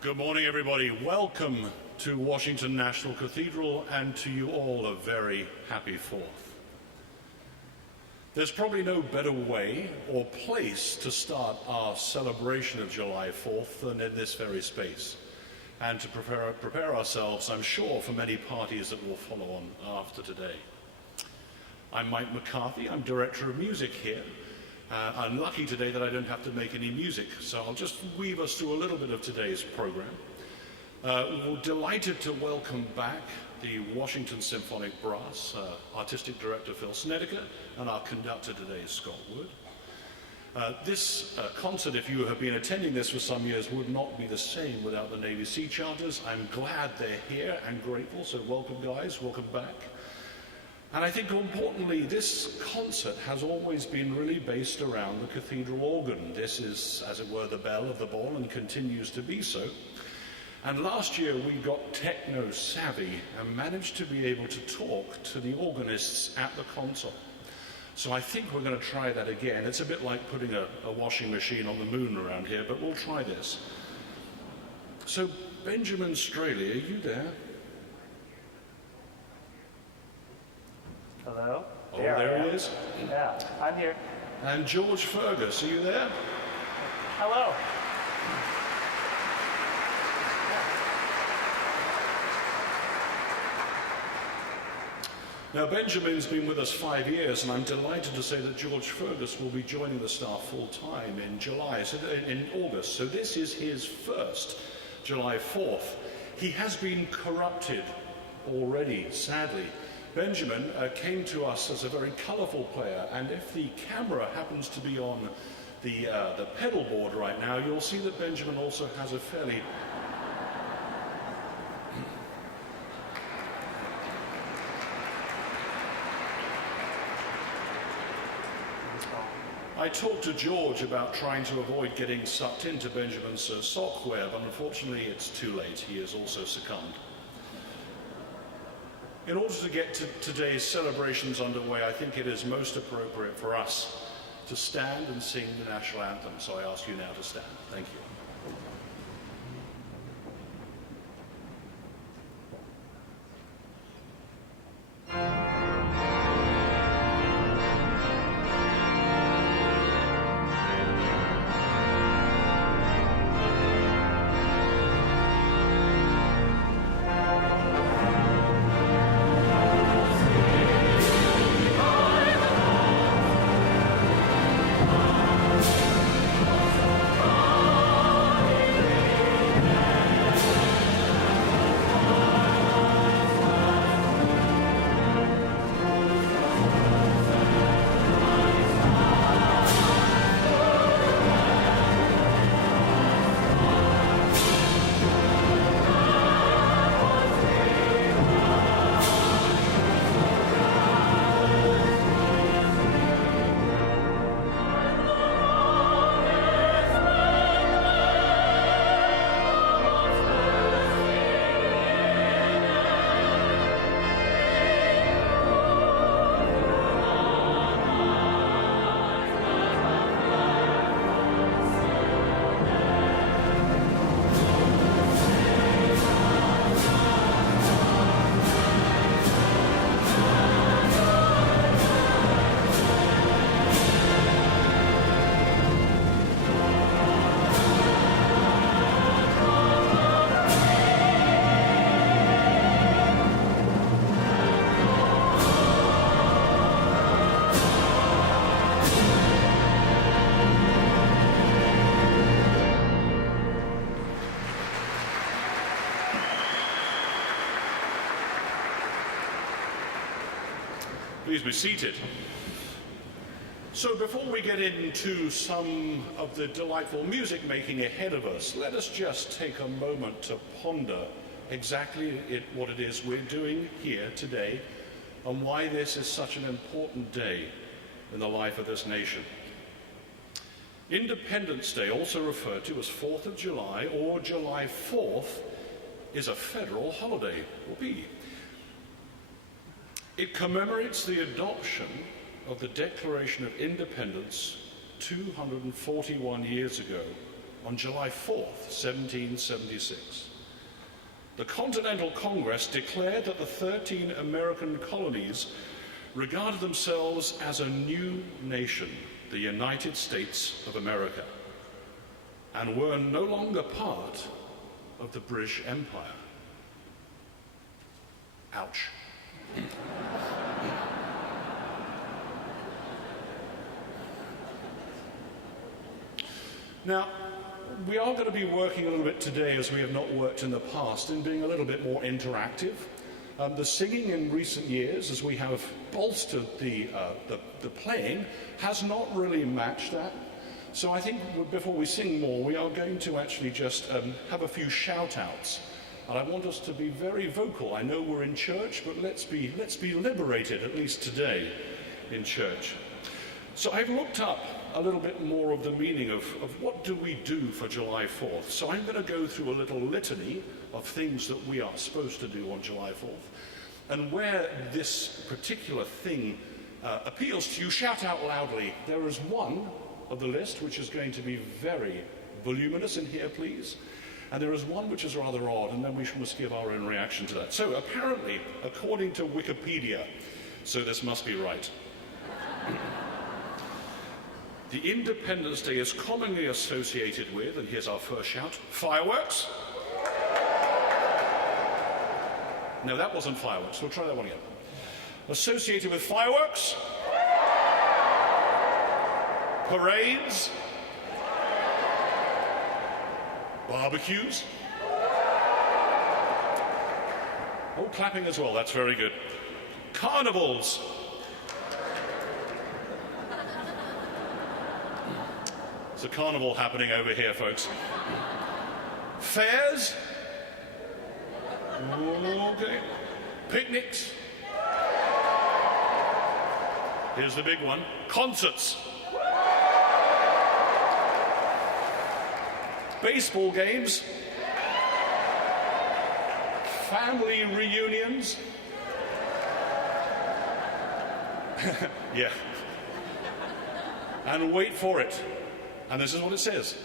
Good morning, everybody. Welcome to Washington National Cathedral, and to you all a very happy 4th. There's probably no better way or place to start our celebration of July 4th than in this very space, and to prepare ourselves, I'm sure, for many parties that will follow on after today. I'm Mike McCarthy. I'm Director of Music here. I'm lucky today that I don't have to make any music, so I'll just weave us through a little bit of today's program. We're delighted to welcome back the Washington Symphonic Brass, Artistic Director Phil Snedeker, and our conductor today, Scott Wood. This concert, if you have been attending this for some years, would not be the same without the Navy Sea Chanters. I'm glad they're here and grateful, so welcome guys, welcome back. And I think importantly, this concert has always been really based around the cathedral organ. This is, as it were, the belle of the ball and continues to be so. And last year we got techno-savvy and managed to be able to talk to the organists at the console. So I think we're going to try that again. It's a bit like putting a washing machine on the moon around here, but we'll try this. So Benjamin Straley, are you there? Hello? Oh, there he is. Yeah, I'm here. And George Fergus, are you there? Hello. Now, Benjamin's been with us 5 years, and I'm delighted to say that George Fergus will be joining the staff full-time in August. So this is his first July 4th. He has been corrupted already, sadly. Benjamin came to us as a very colourful player, and if the camera happens to be on the pedal board right now, you'll see that Benjamin also has a fairly... I talked to George about trying to avoid getting sucked into Benjamin's sock web, but unfortunately it's too late. He has also succumbed. In order to get today's celebrations underway, I think it is most appropriate for us to stand and sing the National Anthem. So I ask you now to stand. Thank you. Please be seated. So before we get into some of the delightful music making ahead of us, let us just take a moment to ponder exactly what it is we're doing here today and why this is such an important day in the life of this nation. Independence Day, also referred to as 4th of July or July 4th, is a federal holiday, or be. It commemorates the adoption of the Declaration of Independence 241 years ago on July 4th, 1776. The Continental Congress declared that the 13 American colonies regarded themselves as a new nation, the United States of America, and were no longer part of the British Empire. Ouch. Now, we are going to be working a little bit today, as we have not worked in the past, in being a little bit more interactive. The singing in recent years, as we have bolstered the playing, has not really matched that. So I think before we sing more, we are going to actually just have a few shout-outs. And I want us to be very vocal. I know we're in church, but let's be liberated, at least today, in church. So I've looked up a little bit more of the meaning of what do we do for July 4th. So I'm going to go through a little litany of things that we are supposed to do on July 4th. And where this particular thing appeals to you, shout out loudly. There is one of the list which is going to be very voluminous in here, please. And there is one which is rather odd, and then we must give our own reaction to that. So apparently, according to Wikipedia, so this must be right, the Independence Day is commonly associated with, and here's our first shout, fireworks. No, that wasn't fireworks. We'll try that one again. Associated with fireworks, parades, barbecues. Oh, clapping as well. That's very good. Carnivals. There's a carnival happening over here, folks. Fairs. Okay. Picnics. Here's the big one. Concerts. Baseball games. Family reunions. Yeah. And wait for it. And this is what it says.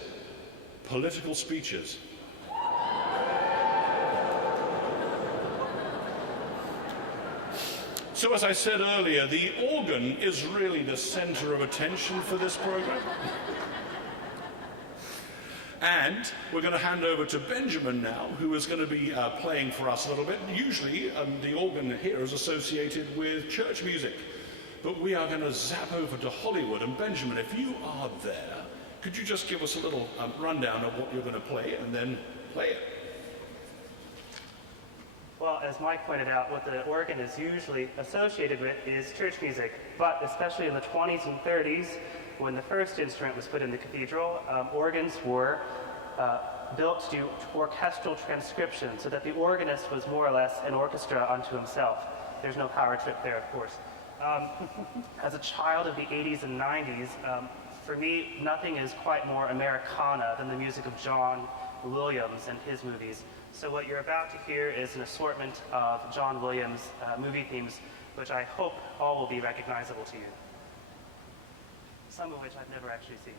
Political speeches. So as I said earlier, the organ is really the center of attention for this program. And we're going to hand over to Benjamin now, who is going to be playing for us a little bit. Usually the organ here is associated with church music, but we are going to zap over to Hollywood. And Benjamin, if you are there, could you just give us a little rundown of what you're going to play and then play it? Well, as Mike pointed out, what the organ is usually associated with is church music, but especially in the 20s and 30s, when the first instrument was put in the cathedral, organs were built to do orchestral transcription, so that the organist was more or less an orchestra unto himself. There's no power trip there, of course. As a child of the 80s and 90s, for me, nothing is quite more Americana than the music of John Williams and his movies. So what you're about to hear is an assortment of John Williams movie themes, which I hope all will be recognizable to you. Some of which I've never actually seen.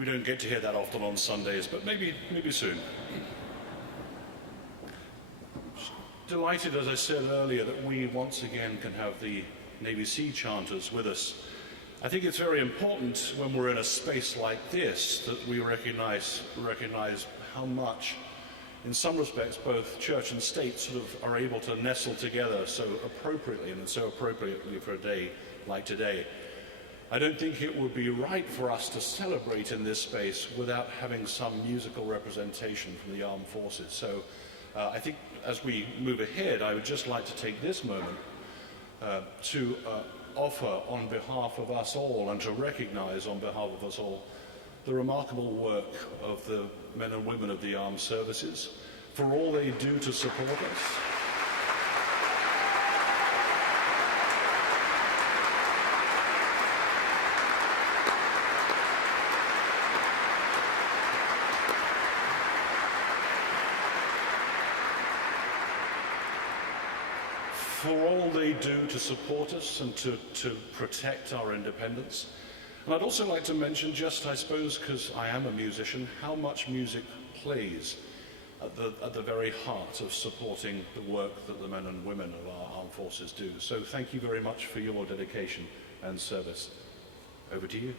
We don't get to hear that often on Sundays, but maybe soon. Delighted, as I said earlier, that we once again can have the Navy Sea Chanters with us. I think it's very important when we're in a space like this that we recognize how much, in some respects, both church and state sort of are able to nestle together so appropriately, and so appropriately for a day like today. I don't think it would be right for us to celebrate in this space without having some musical representation from the armed forces. So I think as we move ahead, I would just like to take this moment to offer on behalf of us all and to recognize on behalf of us all the remarkable work of the men and women of the armed services for all they do to support us. For all they do to support us and to protect our independence. And I'd also like to mention, just I suppose because I am a musician, how much music plays at the very heart of supporting the work that the men and women of our armed forces do. So thank you very much for your dedication and service. Over to you.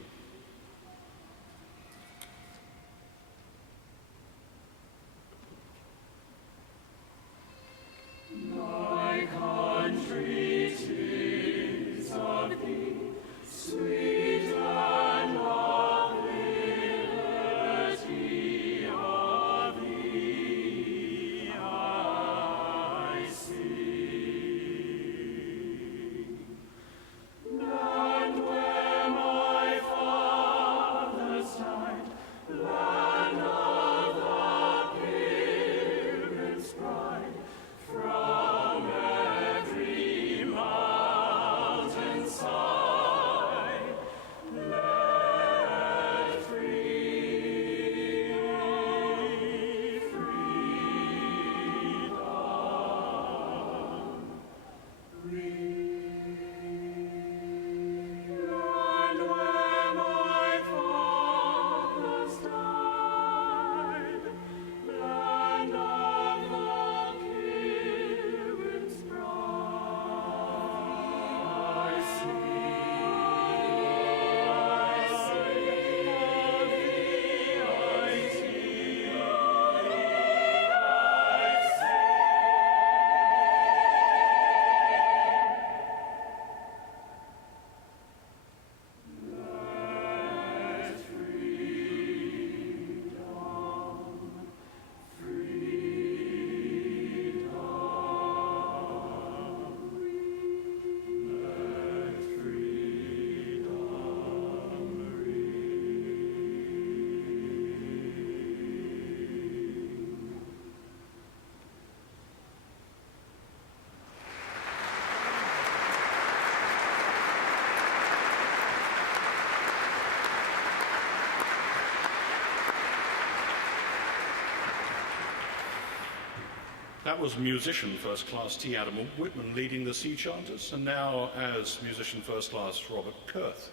That was musician first class T. Adam Whitman leading the Sea Chanters, and now as musician first class Robert Kurth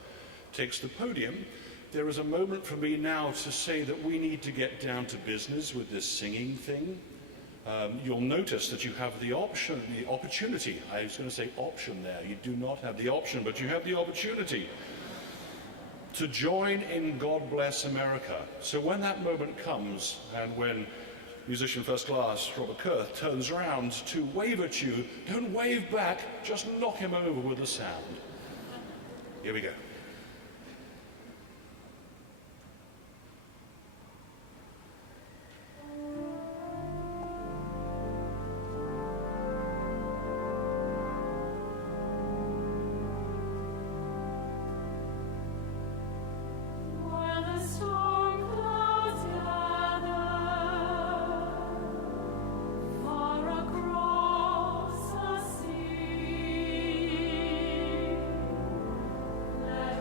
takes the podium, there is a moment for me now to say that we need to get down to business with this singing thing. You'll notice that you have the opportunity, I was going to say option there, you do not have the option, but you have the opportunity to join in God Bless America. So when that moment comes, and when musician first class Robert Kurth turns around to wave at you, don't wave back, just knock him over with a sound. Here we go. Let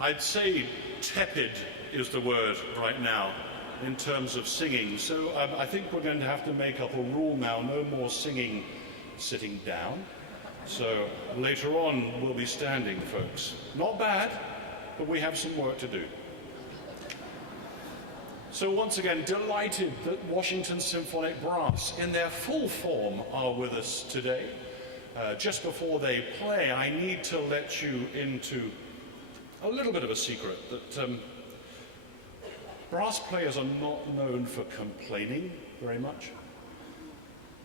I'd say tepid is the word right now in terms of singing. So I think we're going to have to make up a rule now. No more singing sitting down. So later on we'll be standing, folks. Not bad, but we have some work to do. So once again, delighted that Washington Symphonic Brass in their full form are with us today. Just before they play, I need to let you into a little bit of a secret that brass players are not known for complaining very much.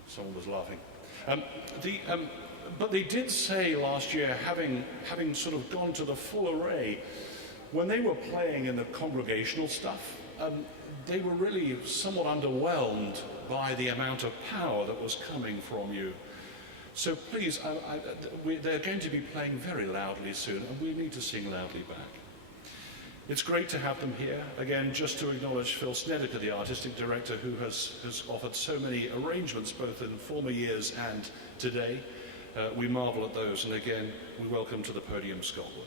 Someone was laughing. But they did say last year, having sort of gone to the full array, when they were playing in the congregational stuff, they were really somewhat underwhelmed by the amount of power that was coming from you. So please, they're going to be playing very loudly soon, and we need to sing loudly back. It's great to have them here. Again, just to acknowledge Phil Snedeker, the artistic director, who has offered so many arrangements, both in former years and today. We marvel at those, and again, we welcome to the podium Scott Wood.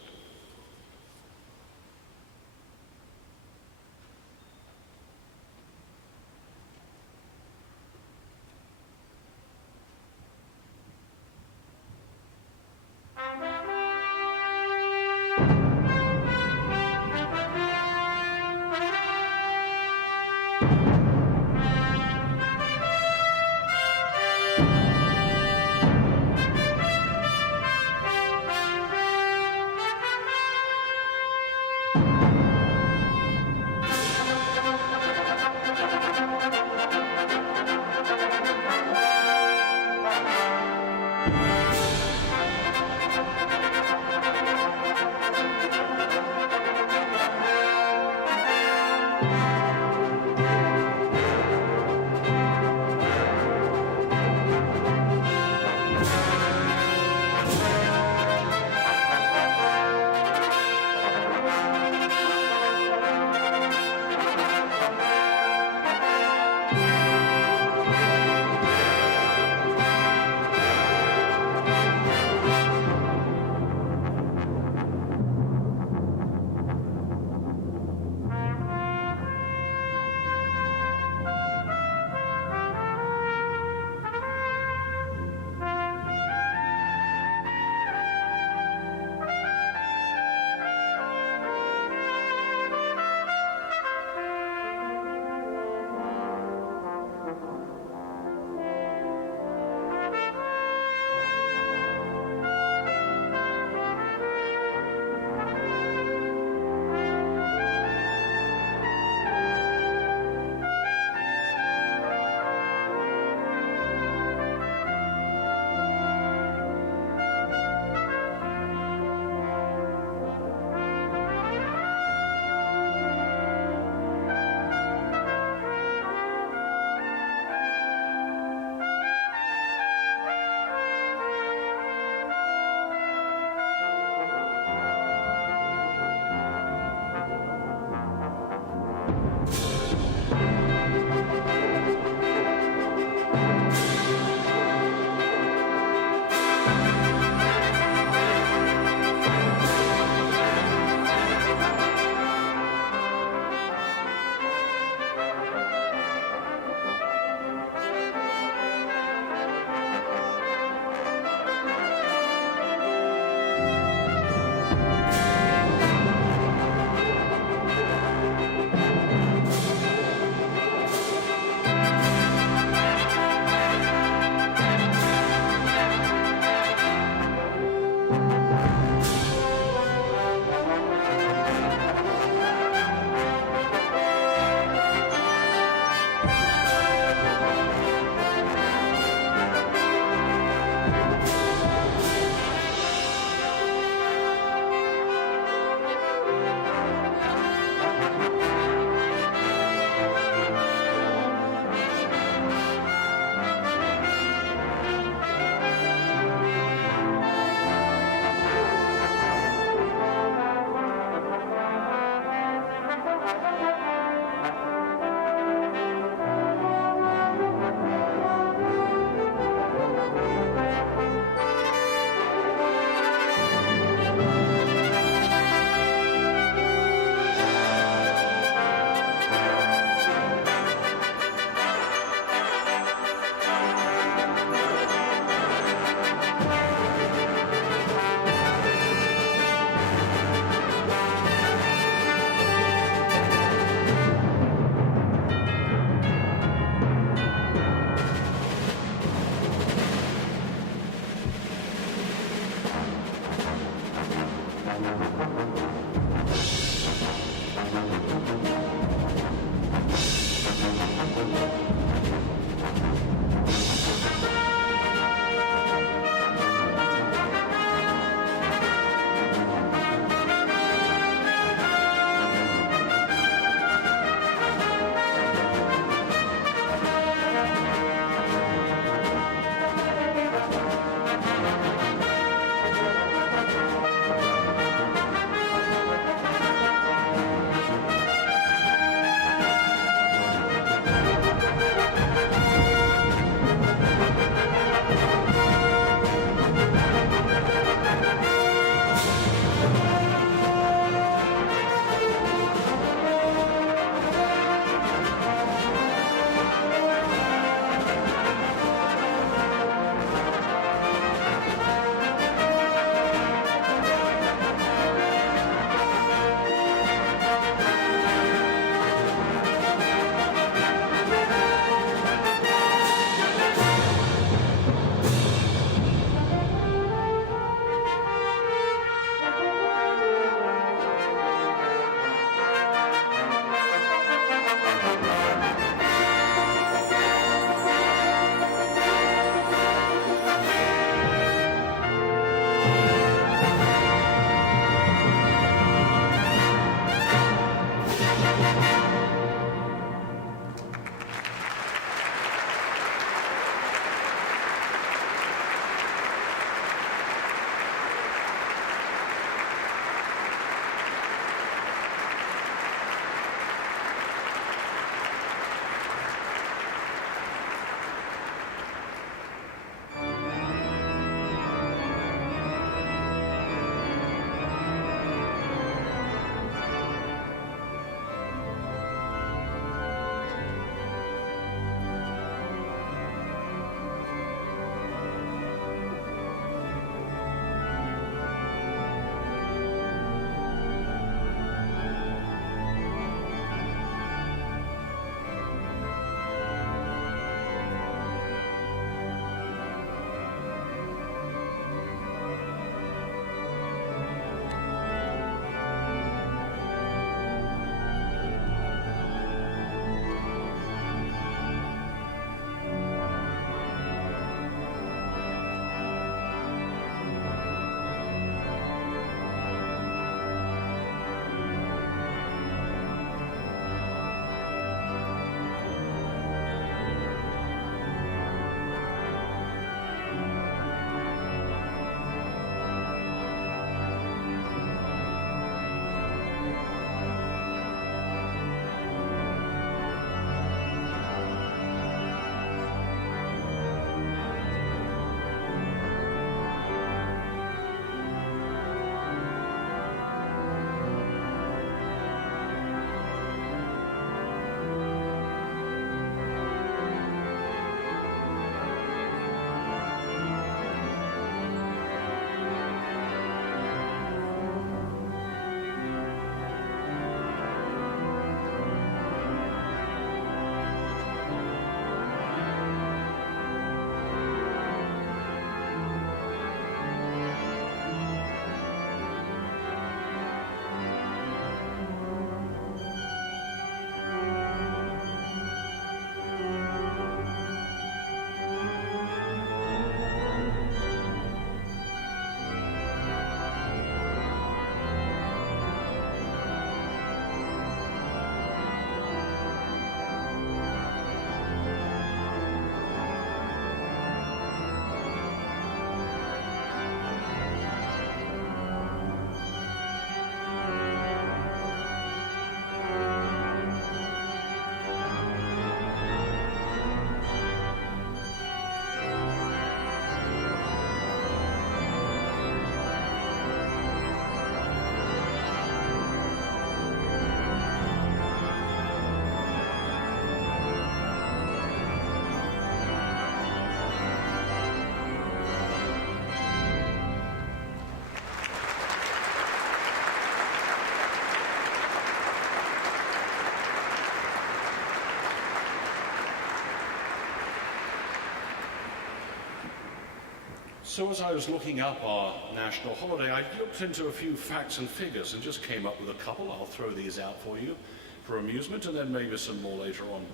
So as I was looking up our national holiday, I looked into a few facts and figures and just came up with a couple. I'll throw these out for you for amusement, and then maybe some more later on.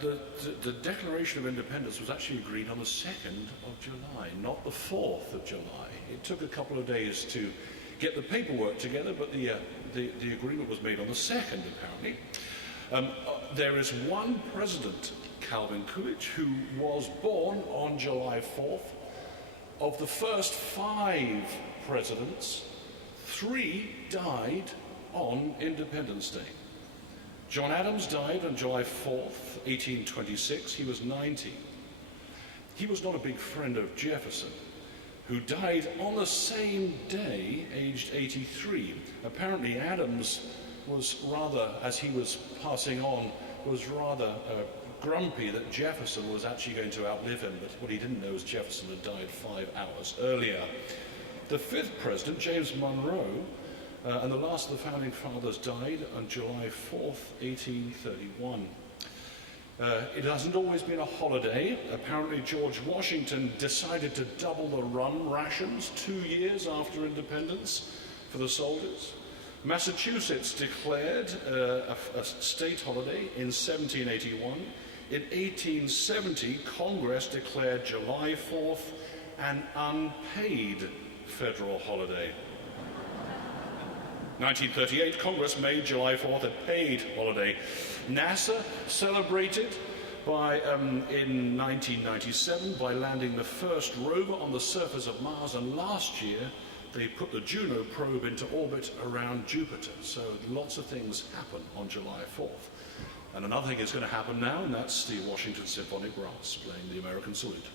The Declaration of Independence was actually agreed on the 2nd of July, not the 4th of July. It took a couple of days to get the paperwork together, but the agreement was made on the 2nd, apparently. There is one president, Calvin Coolidge, who was born on July 4th. Of the first 5 presidents, 3 died on Independence Day. John Adams died on July 4th, 1826. He was 90. He was not a big friend of Jefferson, who died on the same day, aged 83. Apparently Adams was rather, as he was passing on, was rather grumpy that Jefferson was actually going to outlive him, but what he didn't know is Jefferson had died 5 hours earlier. The 5th president, James Monroe, and the last of the founding fathers died on July 4th, 1831. It hasn't always been a holiday. Apparently George Washington decided to double the rum rations 2 years after independence for the soldiers. Massachusetts declared a state holiday in 1781. In 1870, Congress declared July 4th an unpaid federal holiday. 1938, Congress made July 4th a paid holiday. NASA celebrated in 1997 by landing the first rover on the surface of Mars, and last year they put the Juno probe into orbit around Jupiter. So lots of things happen on July 4th. And another thing is going to happen now, and that's the Washington Symphonic Brass playing the American Salute.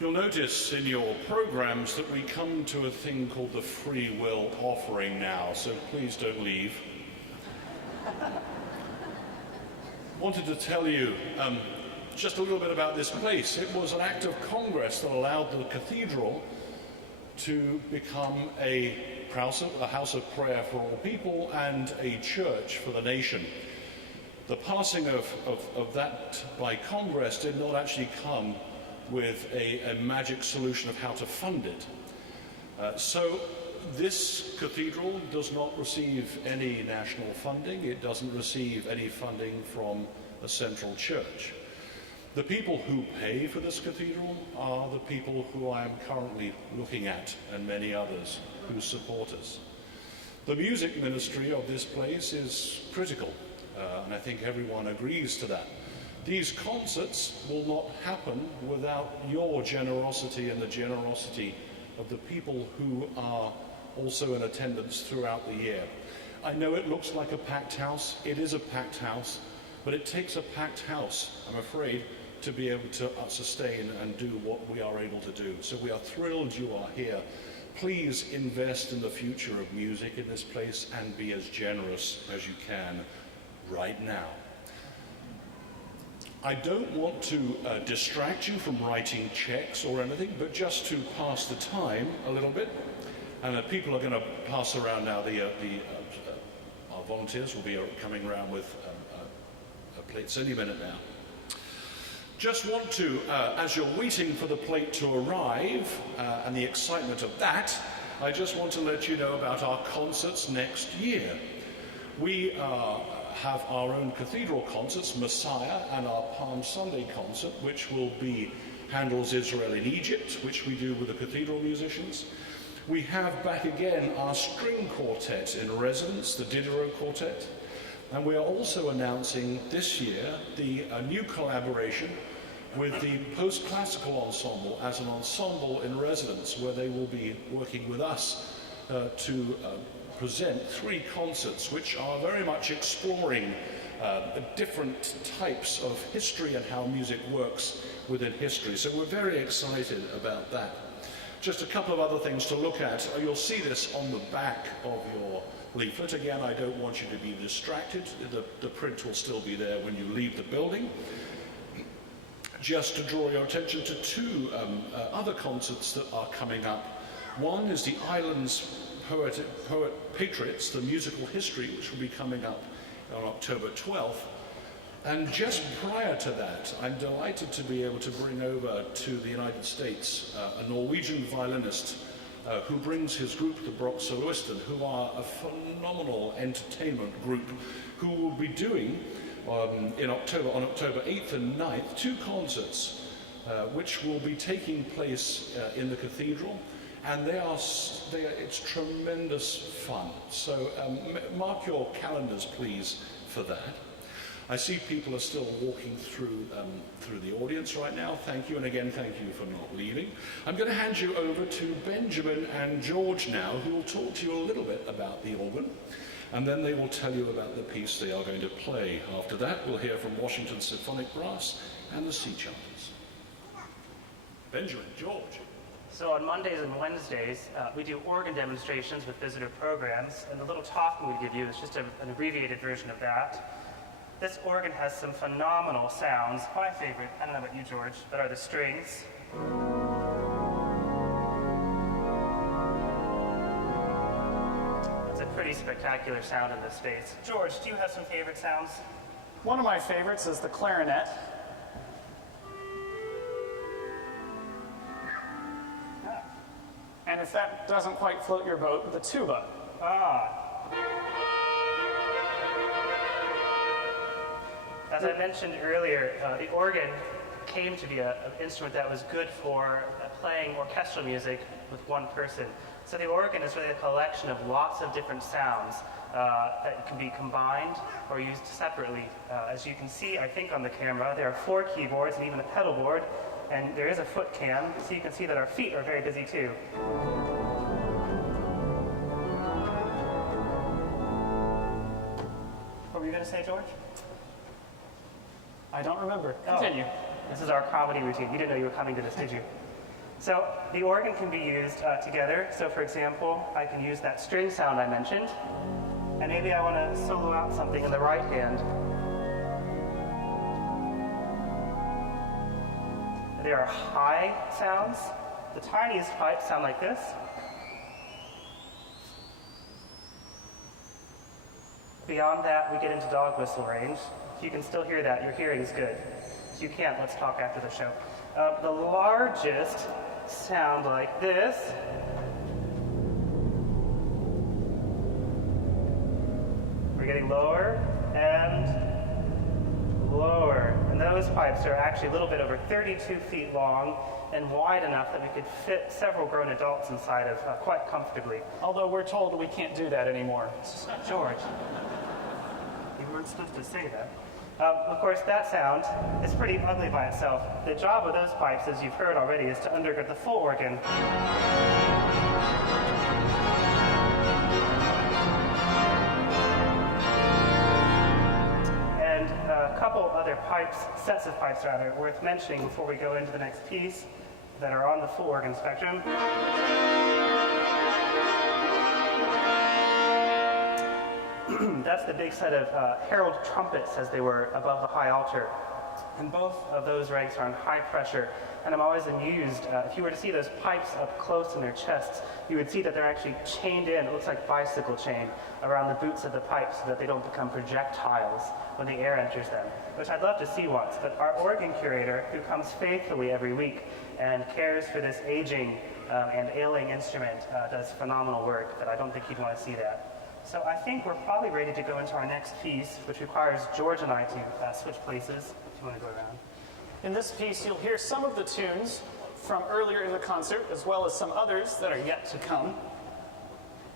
You'll notice in your programs that we come to a thing called the free will offering now, so please don't leave. Wanted to tell you just a little bit about this place. It was an act of Congress that allowed the cathedral to become a house of prayer for all people and a church for the nation. The passing of that by Congress did not actually come with a magic solution of how to fund it. So this cathedral does not receive any national funding. It doesn't receive any funding from a central church. The people who pay for this cathedral are the people who I am currently looking at, and many others who support us. The music ministry of this place is critical, and I think everyone agrees to that. These concerts will not happen without your generosity and the generosity of the people who are also in attendance throughout the year. I know it looks like a packed house. It is a packed house, but it takes a packed house, I'm afraid, to be able to sustain and do what we are able to do. So we are thrilled you are here. Please invest in the future of music in this place and be as generous as you can right now. I don't want to distract you from writing checks or anything, but just to pass the time a little bit. And people are going to pass around now. Our volunteers will be coming around with plates any minute now. Just want to, as you're waiting for the plate to arrive and the excitement of that, I just want to let you know about our concerts next year. We have our own cathedral concerts, Messiah, and our Palm Sunday concert, which will be Handel's Israel in Egypt, which we do with the cathedral musicians. We have back again our string quartet in residence, the Diderot Quartet, and we are also announcing this year a new collaboration with the post-classical ensemble as an ensemble in residence, where they will be working with us to present 3 concerts which are very much exploring different types of history and how music works within history. So we're very excited about that. Just a couple of other things to look at. You'll see this on the back of your leaflet. Again, I don't want you to be distracted. The print will still be there when you leave the building. Just to draw your attention to 2 other concerts that are coming up. One is the Islands Patriots, the musical history, which will be coming up on October 12th. And just prior to that, I'm delighted to be able to bring over to the United States a Norwegian violinist who brings his group, the Brock Soloisten, who are a phenomenal entertainment group, who will be doing on October 8th and 9th, 2 concerts which will be taking place in the cathedral, and it's tremendous fun. So mark your calendars, please, for that. I see people are still walking through the audience right now. Thank you, and again, thank you for not leaving. I'm going to hand you over to Benjamin and George now, who will talk to you a little bit about the organ, and then they will tell you about the piece they are going to play. After that, we'll hear from Washington Symphonic Brass and the Sea Chanters. Benjamin, George. So on Mondays and Wednesdays, we do organ demonstrations with visitor programs, and the little talk we give you is just an abbreviated version of that. This organ has some phenomenal sounds. My favorite, I don't know about you, George, but are the strings. It's a pretty spectacular sound in this space. George, do you have some favorite sounds? One of my favorites is the clarinet. And if that doesn't quite float your boat, the tuba. As I mentioned earlier, the organ came to be an instrument that was good for playing orchestral music with one person. So the organ is really a collection of lots of different sounds that can be combined or used separately. As you can see, I think on the camera, there are 4 keyboards and even a pedal board, and there is a foot cam, so you can see that our feet are very busy too. What were you going to say, George? I don't remember. Continue. This is our comedy routine. You didn't know you were coming to this, did you? So the organ can be used together. So for example, I can use that string sound I mentioned, and maybe I want to solo out something in the right hand. There are high sounds. The tiniest pipes sound like this. Beyond that, we get into dog whistle range. If you can still hear that, your hearing's good. If you can't, let's talk after the show. The largest sound like this. We're getting lower and lower. And those pipes are actually a little bit over 32 feet long and wide enough that we could fit several grown adults inside of quite comfortably. Although we're told we can't do that anymore. George, you weren't supposed to say that. Of course, that sound is pretty ugly by itself. The job of those pipes, as you've heard already, is to undergird the full organ. And a couple other pipes, sets of pipes rather, worth mentioning before we go into the next piece that are on the full organ spectrum. That's the big set of herald trumpets as they were above the high altar. And both of those ranks are on high pressure. And I'm always amused, if you were to see those pipes up close in their chests, you would see that they're actually chained in, it looks like bicycle chain, around the boots of the pipes so that they don't become projectiles when the air enters them, which I'd love to see once. But our organ curator, who comes faithfully every week and cares for this aging and ailing instrument, does phenomenal work, but I don't think you'd want to see that. So I think we're probably ready to go into our next piece, which requires George and I to switch places, if you want to go around. In this piece, you'll hear some of the tunes from earlier in the concert, as well as some others that are yet to come.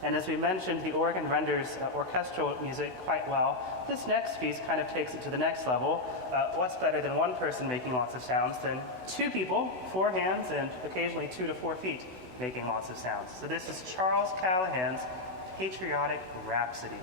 And as we mentioned, the organ renders orchestral music quite well. This next piece kind of takes it to the next level. What's better than one person making lots of sounds than two people, 4 hands, and occasionally 2 to 4 feet making lots of sounds. So this is Charles Callahan's Patriotic Rhapsody.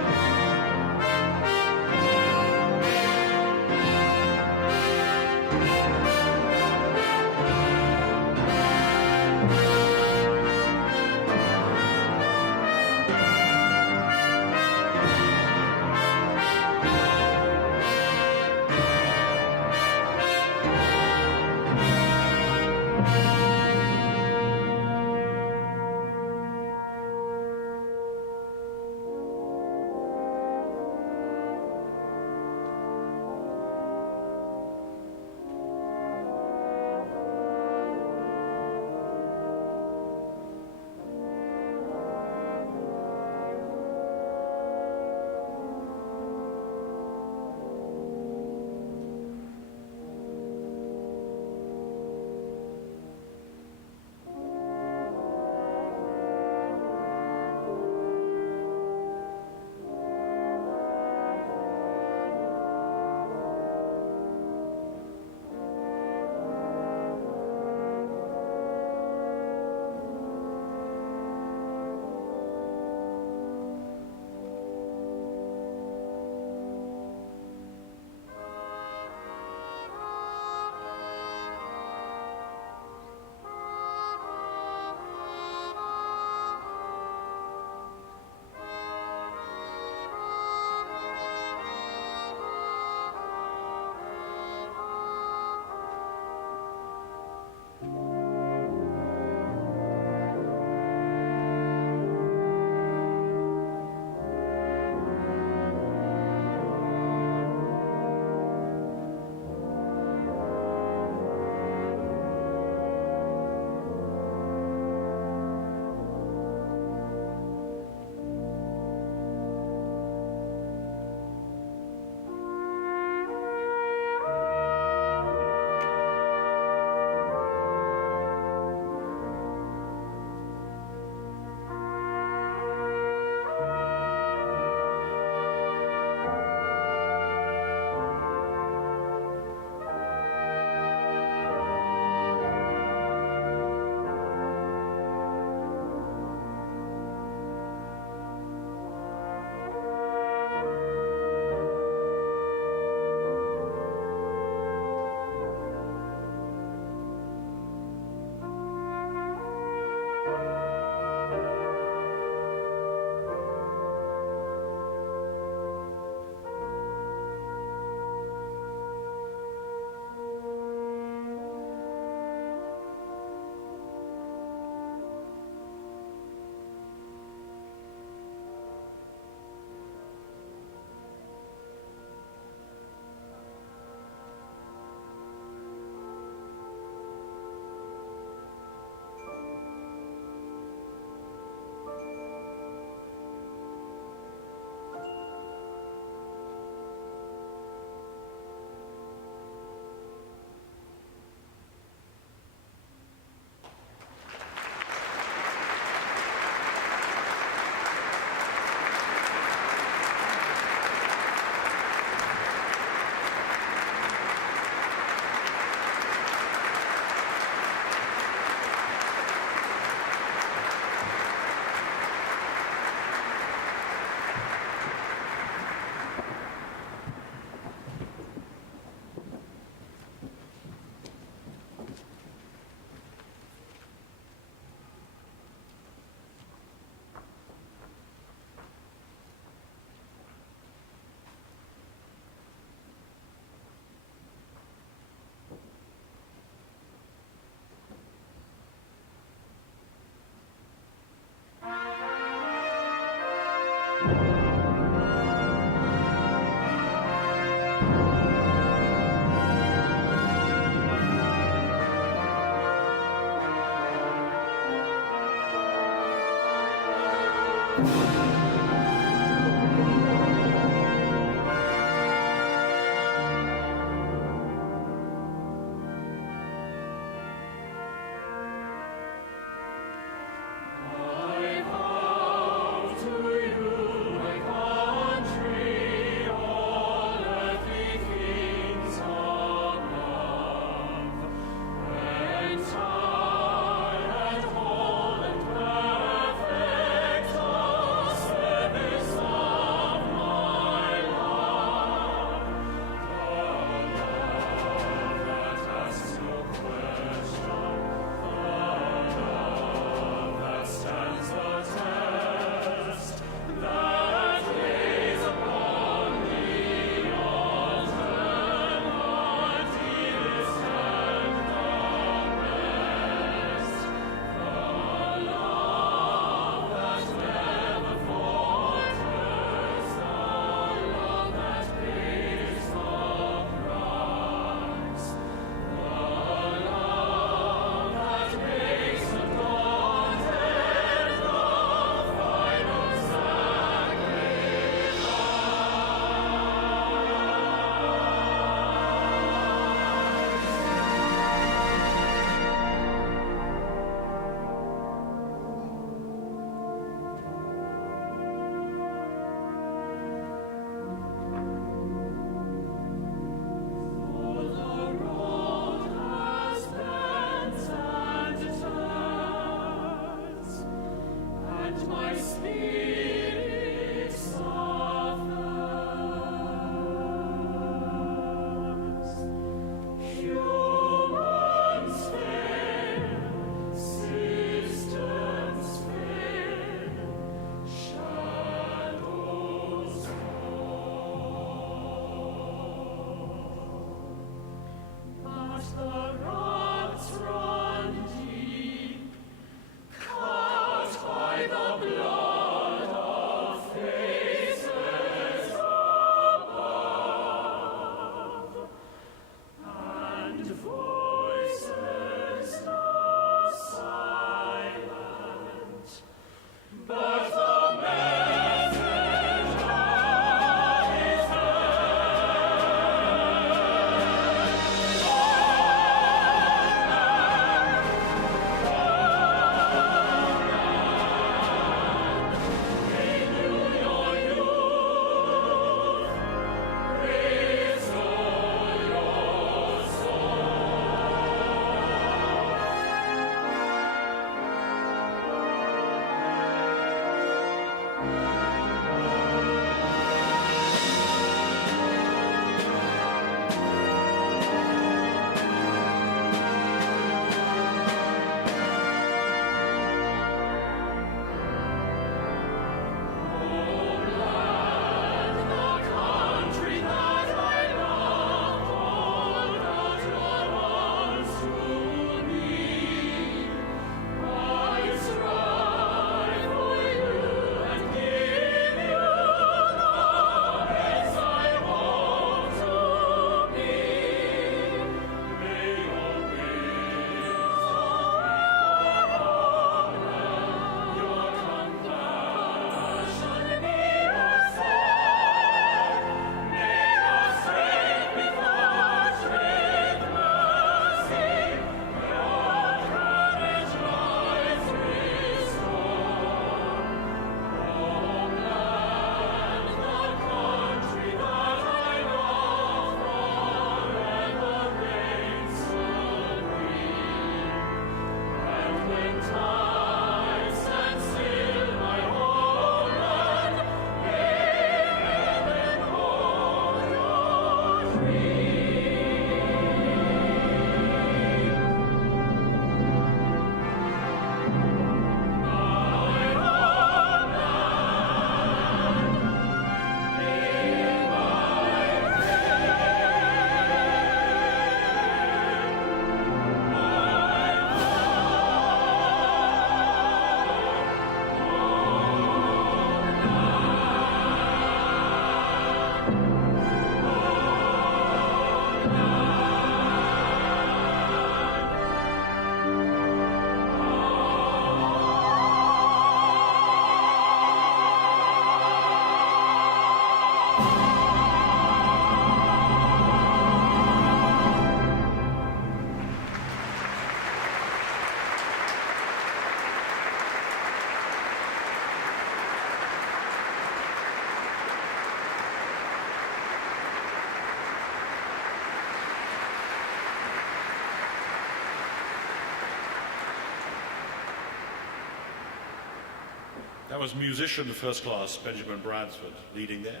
That was musician first class Benjamin Bradsford leading there.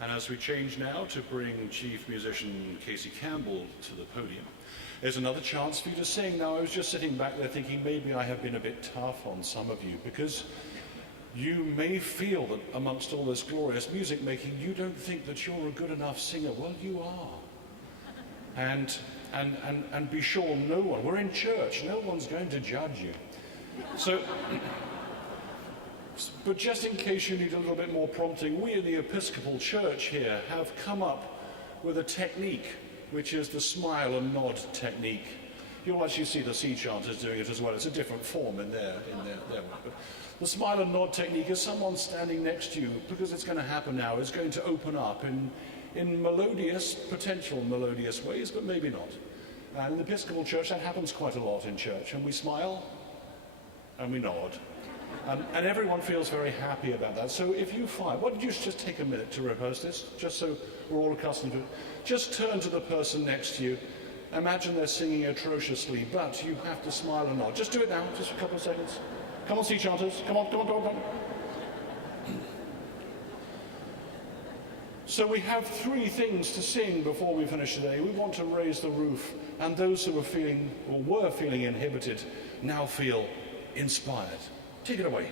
And as we change now to bring Chief Musician Casey Campbell to the podium, there's another chance for you to sing. Now, I was just sitting back there thinking maybe I have been a bit tough on some of you, because you may feel that amongst all this glorious music making, you don't think that you're a good enough singer. Well, you are. And be sure no one, we're in church, no one's going to judge you. So, but just in case you need a little bit more prompting, we in the Episcopal Church here have come up with a technique, which is the smile and nod technique. You'll actually see the Sea Chanters doing it as well. It's a different form in their way. But the smile and nod technique is someone standing next to you, because it's going to happen now, is going to open up in melodious, potential melodious ways, but maybe not. And in the Episcopal Church, that happens quite a lot in church. And we smile and we nod. And everyone feels very happy about that. So if you find, why don't you just take a minute to rehearse this, just so we're all accustomed to it. Just turn to the person next to you. Imagine they're singing atrociously, but you have to smile and nod. Just do it now, just a couple of seconds. Come on, Sea Chanters. Come on, come on, come on, come on. So we have 3 things to sing before we finish today. We want to raise the roof, and those who are feeling, or were feeling inhibited, now feel inspired. Take it away.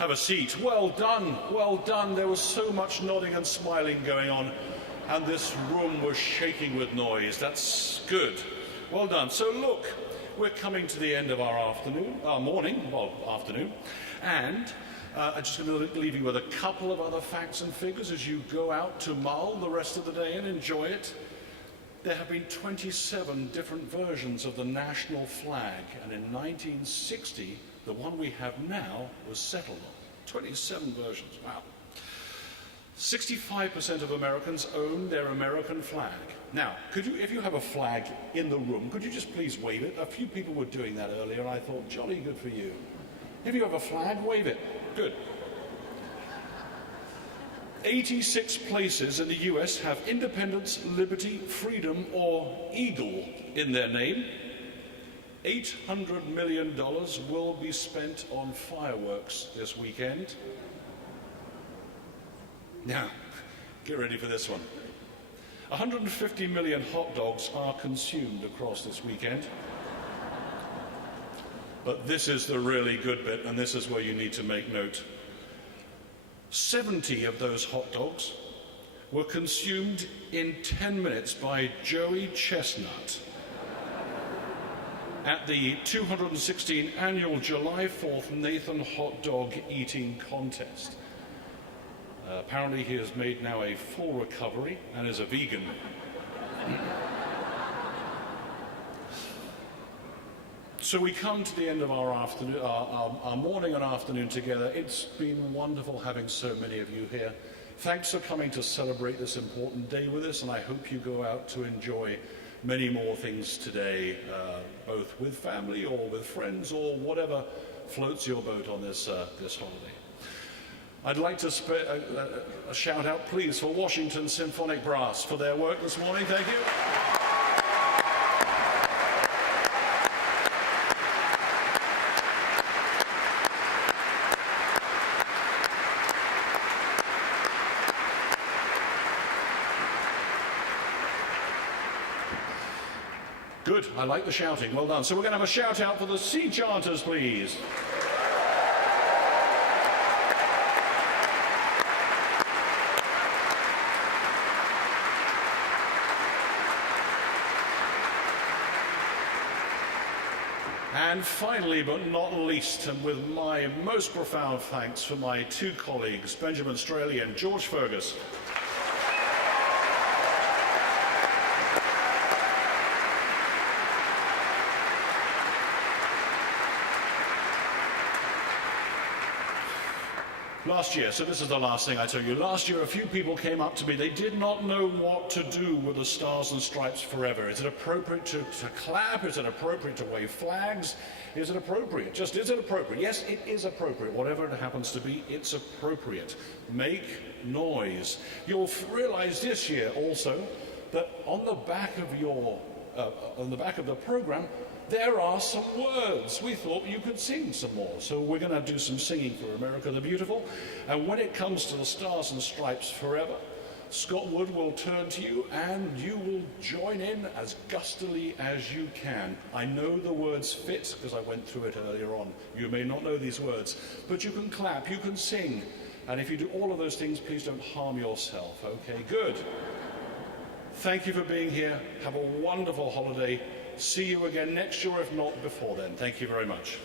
Have a seat. Well done, well done. There was so much nodding and smiling going on, and this room was shaking with noise. That's good. Well done. So look, we're coming to the end of our afternoon, and I'm just going to leave you with a couple of other facts and figures as you go out to mull the rest of the day and enjoy it. There have been 27 different versions of the national flag, and in 1960, the one we have now was settled on. 27 versions, wow. 65% of Americans own their American flag. Now, could you, if you have a flag in the room, could you just please wave it? A few people were doing that earlier, and I thought, jolly good for you. If you have a flag, wave it. Good. 86 places in the US have independence, liberty, freedom, or eagle in their name. $800 million will be spent on fireworks this weekend. Now, get ready for this one. 150 million hot dogs are consumed across this weekend. But this is the really good bit, and this is where you need to make note. 70 of those hot dogs were consumed in 10 minutes by Joey Chestnut at the 216 annual July 4th Nathan Hot Dog Eating Contest. Apparently he has made now a full recovery and is a vegan. So we come to the end of our afternoon, our morning and afternoon together. It's been wonderful having so many of you here. Thanks for coming to celebrate this important day with us, and I hope you go out to enjoy many more things today, both with family or with friends or whatever floats your boat on this holiday. I'd like to a shout out, please, for Washington Symphonic Brass for their work this morning. Thank you. Good, I like the shouting, well done. So we're going to have a shout out for the Sea Chanters, please. And finally, but not least, and with my most profound thanks for my two colleagues, Benjamin Straley and George Fergus. Last year, so this is the last thing I tell you, last year a few people came up to me, they did not know what to do with the Stars and Stripes Forever. Is it appropriate to clap? Is it appropriate to wave flags? Is it appropriate? Just is it appropriate? Yes, it is appropriate. Whatever it happens to be, it's appropriate. Make noise. You'll realize this year also that on the back of the program, there are some words. We thought you could sing some more. So we're going to do some singing for America the Beautiful. And when it comes to the Stars and Stripes Forever, Scott Wood will turn to you and you will join in as gustily as you can. I know the words fit because I went through it earlier on. You may not know these words, but you can clap, you can sing. And if you do all of those things, please don't harm yourself. Okay, good. Thank you for being here. Have a wonderful holiday. See you again next year, if not before then. Thank you very much.